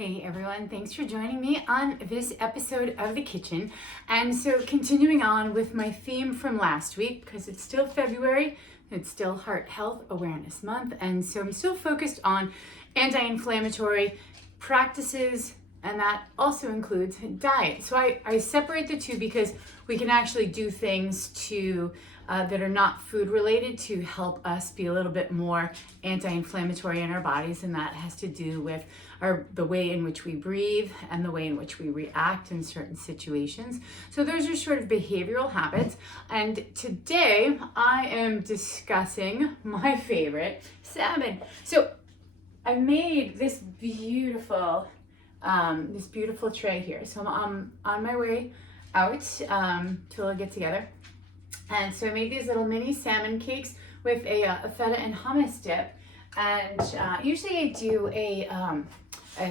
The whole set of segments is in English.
Hey everyone, thanks for joining me on this episode of The Kitchen. And so continuing on with my theme from last week, because it's still February, it's still Heart Health Awareness Month, and so I'm still focused on anti-inflammatory practices, and that also includes diet. So I separate the two because we can actually do things that are not food related to help us be a little bit more anti-inflammatory in our bodies, and that has to do with the way in which we breathe and the way in which we react in certain situations. So those are sort of behavioral habits, and today I am discussing my favorite, salmon. So I made this beautiful tray here. So I'm on my way out till I get together. And so I made these little mini salmon cakes with a feta and hummus dip. And usually I do a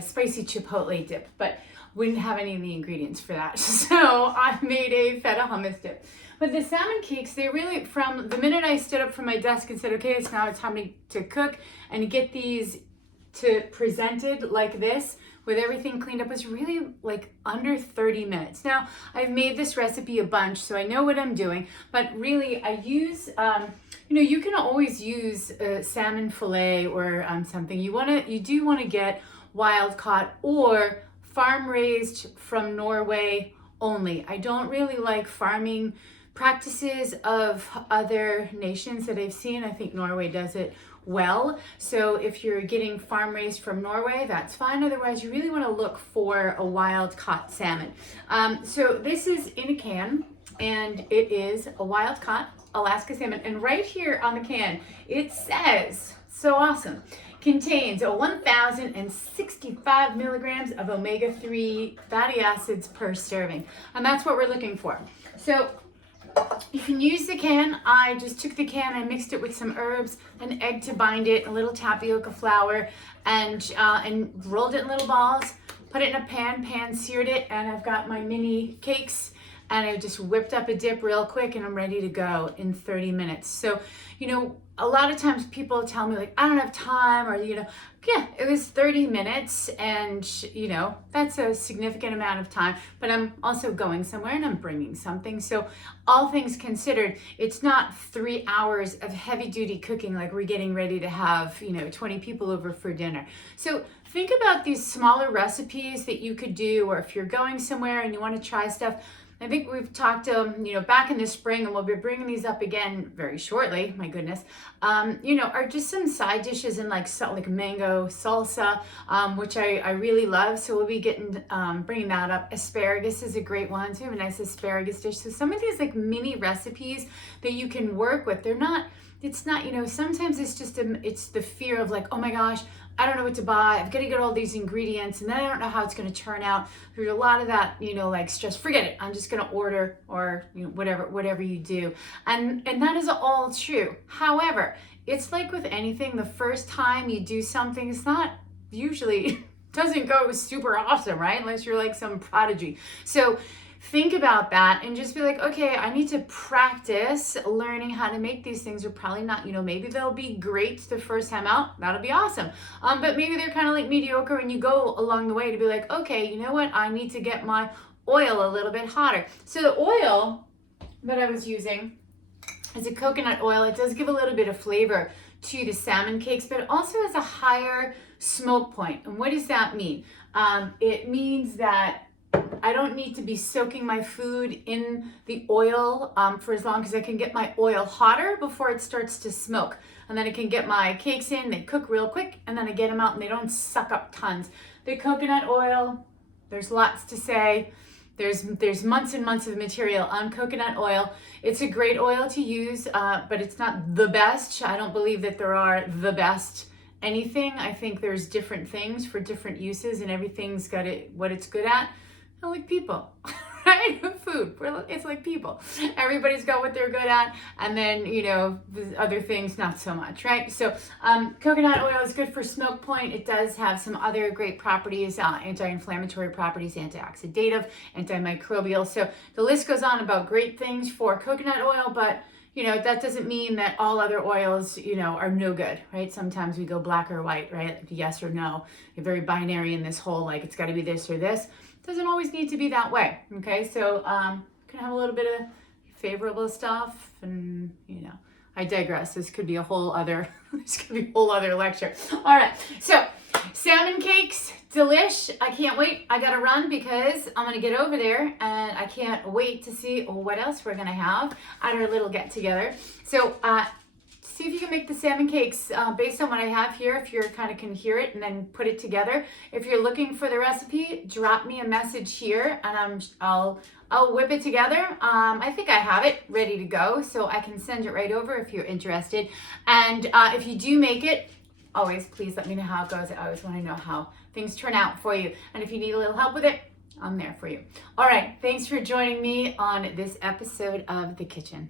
spicy chipotle dip, but wouldn't have any of the ingredients for that. So I made a feta hummus dip. But the salmon cakes, they really, from the minute I stood up from my desk and said, okay, it's now time to cook and get these presented like this, with everything cleaned up, was really like under 30 minutes. Now, I've made this recipe a bunch, so I know what I'm doing, but really I use, you can always use salmon fillet or something. You do want to get wild caught or farm raised from Norway only. I don't really like farming practices of other nations that I've seen. I think Norway does it well. So if you're getting farm raised from Norway, that's fine. Otherwise, you really want to look for a wild caught salmon. So this is in a can, and it is a wild caught Alaska salmon. And right here on the can, it says, so awesome, contains 1,065 milligrams of omega-3 fatty acids per serving. And that's what we're looking for. So you can use the can. I just took the can, I mixed it with some herbs, an egg to bind it, a little tapioca flour, and rolled it in little balls, put it in a pan seared it, and I've got my mini cakes, and I just whipped up a dip real quick, and I'm ready to go in 30 minutes. So, a lot of times people tell me like, I don't have time, or, yeah, it was 30 minutes, and, that's a significant amount of time, but I'm also going somewhere and I'm bringing something. So all things considered, it's not 3 hours of heavy duty cooking like we're getting ready to have, 20 people over for dinner. So think about these smaller recipes that you could do, or if you're going somewhere and you want to try stuff. I think we've talked, back in the spring, and we'll be bringing these up again very shortly, my goodness, are just some side dishes in like mango salsa, which I really love. So we'll be bringing that up. Asparagus is a great one. So we have a nice asparagus dish. So some of these like mini recipes that you can work with, it's not, sometimes it's just, it's the fear of like, oh my gosh, I don't know what to buy. I've got to get all these ingredients, and then I don't know how it's going to turn out. There's a lot of that, like stress. Forget it. I'm just going to order, or whatever you do. And that is all true. However, it's like with anything, the first time you do something, it's not usually doesn't go super awesome, right? Unless you're like some prodigy. So think about that and just be like, okay, I need to practice learning how to make these things. Are probably not, maybe they'll be great the first time out. That'll be awesome. But maybe they're kind of like mediocre, and you go along the way to be like, okay, you know what? I need to get my oil a little bit hotter. So the oil that I was using is a coconut oil. It does give a little bit of flavor to the salmon cakes, but it also has a higher smoke point. And what does that mean? It means that I don't need to be soaking my food in the oil for as long as I can get my oil hotter before it starts to smoke. And then I can get my cakes in, they cook real quick, and then I get them out and they don't suck up tons. The coconut oil, there's lots to say. There's months and months of material on coconut oil. It's a great oil to use, but it's not the best. I don't believe that there are the best anything. I think there's different things for different uses, and everything's got what it's good at. Like people, right? Food, it's like people. Everybody's got what they're good at, and then, the other things, not so much, right? So coconut oil is good for smoke point. It does have some other great properties, anti-inflammatory properties, antioxidative, antimicrobial. So the list goes on about great things for coconut oil, but you know, that doesn't mean that all other oils, you know, are no good, right? Sometimes we go black or white, right? Like yes or no. You're very binary in this whole, like, it's got to be this or this. It doesn't always need to be that way, okay? So can have a little bit of favorable stuff, and, you know, I digress. This could be a whole other, this could be a whole other lecture. All right, so salmon cakes, delish. I can't wait. I gotta run because I'm gonna get over there, and I can't wait to see what else we're gonna have at our little get together. So see if you can make the salmon cakes based on what I have here, if you kind of can hear it, and then put it together. If you're looking for the recipe, drop me a message here, and I'll whip it together. I think I have it ready to go, so I can send it right over if you're interested. And if you do make it, always please let me know how it goes. I always want to know how things turn out for you. And if you need a little help with it, I'm there for you. All right, thanks for joining me on this episode of The Kitchen.